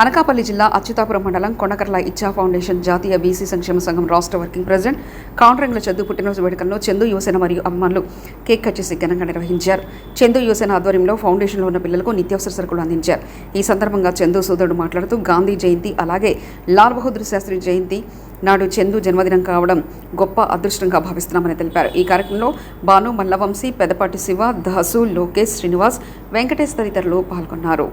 అనకాపల్లి జిల్లా అచ్యుతాపురం మండలం కొండకర్ల ఇచ్చా ఫౌండేషన్ జాతీయ బీసీ సంక్షేమ సంఘం రాష్ట్ర వర్కింగ్ ప్రెసిడెంట్ కాంట్రంగుల చందు పుట్టినరోజు వేడుకలను చందు యువసేన మరియు అభిమానులు కేక్ కట్ చేసి ఘనంగా నిర్వహించారు. చందు యువసేన ఆధ్వర్యంలో ఫౌండేషన్లో ఉన్న పిల్లలకు నిత్యావసర సరుకులు అందించారు. ఈ సందర్భంగా చందు సోదరుడు మాట్లాడుతూ గాంధీ జయంతి అలాగే లాల్ బహదూర్ శాస్త్రి జయంతి నాడు చందు జన్మదినం కావడం గొప్ప అదృష్టంగా భావిస్తున్నామని తెలిపారు. ఈ కార్యక్రమంలో భాను మల్లవంశీ, పెదపాటి శివ, దహసు, లోకేష్, శ్రీనివాస్, వెంకటేష్ తదితరులు పాల్గొన్నారు.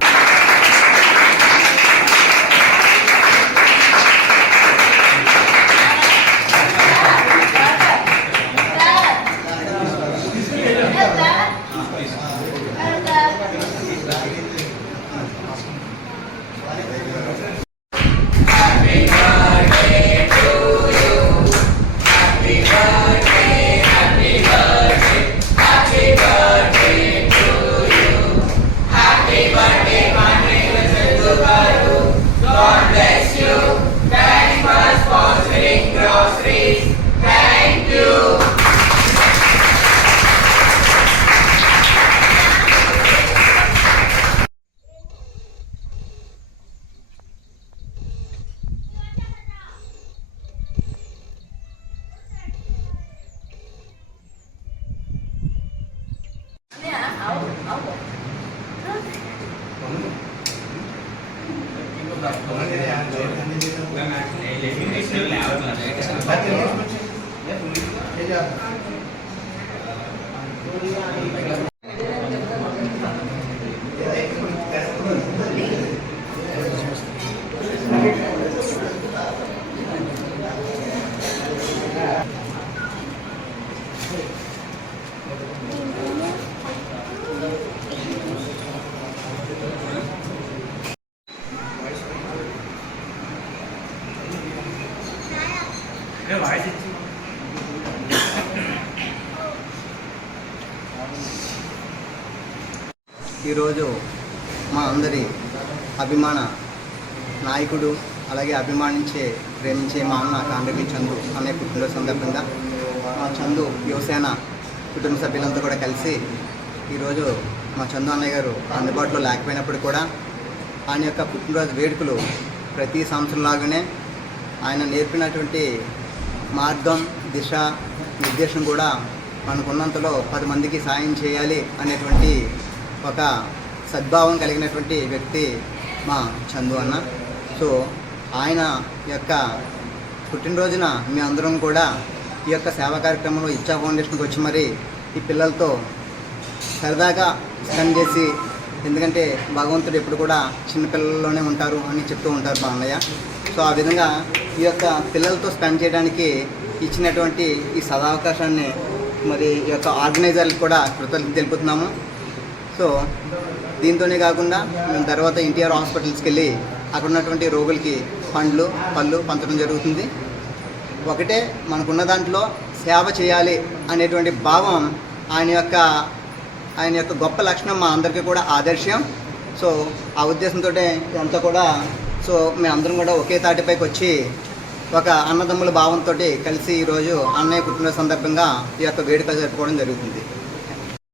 ఈరోజు మా అందరి అభిమాన నాయకుడు అలాగే అభిమానించే ప్రేమించే మా అన్న కాండ్రంగుల చందు అనే పుట్టినరోజు సందర్భంగా మా చందు యువసేన కుటుంబ సభ్యులంతా కూడా కలిసి ఈరోజు మా చందు అన్నయ్య గారు అందుబాటులో లేకపోయినప్పుడు కూడా ఆయన యొక్క పుట్టినరోజు వేడుకలు ప్రతి సంవత్సరంలాగానే ఆయన నేర్పినటువంటి మార్గం, దిశ, నిర్దేశం కూడా మనకున్నంతలో 10 మందికి సాయం చేయాలి అనేటువంటి ఒక సద్భావం కలిగినటువంటి వ్యక్తి మా చందు అన్న. సో ఆయన యొక్క పుట్టినరోజున మీ అందరం కూడా ఈ యొక్క సేవా కార్యక్రమంలో ఇచ్చా ఫౌండేషన్కి వచ్చి మరి ఈ పిల్లలతో సరదాగా స్పెండ్ చేసి, ఎందుకంటే భగవంతుడు ఎప్పుడు కూడా చిన్నపిల్లల్లోనే ఉంటారు అని చెప్తూ ఉంటారు మా అన్నయ్య. సో ఆ విధంగా ఈ యొక్క పిల్లలతో స్పెండ్ చేయడానికి ఇచ్చినటువంటి ఈ సదావకాశాన్ని మరి ఈ యొక్క ఆర్గనైజర్లకు కూడా కృతజ్ఞతలు తెలుపుతున్నాము. సో దీంతోనే కాకుండా మేము తర్వాత ఎన్టీఆర్ హాస్పిటల్స్కి వెళ్ళి అక్కడ ఉన్నటువంటి రోగులకి పండ్లు, పళ్ళు పంచడం జరుగుతుంది. ఒకటే మనకున్న దాంట్లో సేవ చేయాలి అనేటువంటి భావం ఆయన యొక్క గొప్ప లక్షణం మా అందరికీ కూడా ఆదర్శం. సో ఆ ఉద్దేశంతో అంతా కూడా మేమందరం కూడా ఒకే తాటిపైకి వచ్చి ఒక అన్నదమ్ముల భావంతో కలిసి ఈరోజు అన్నయ్య పుట్టినరోజు సందర్భంగా ఈ యొక్క వేడుక జరుపుకోవడం జరుగుతుంది.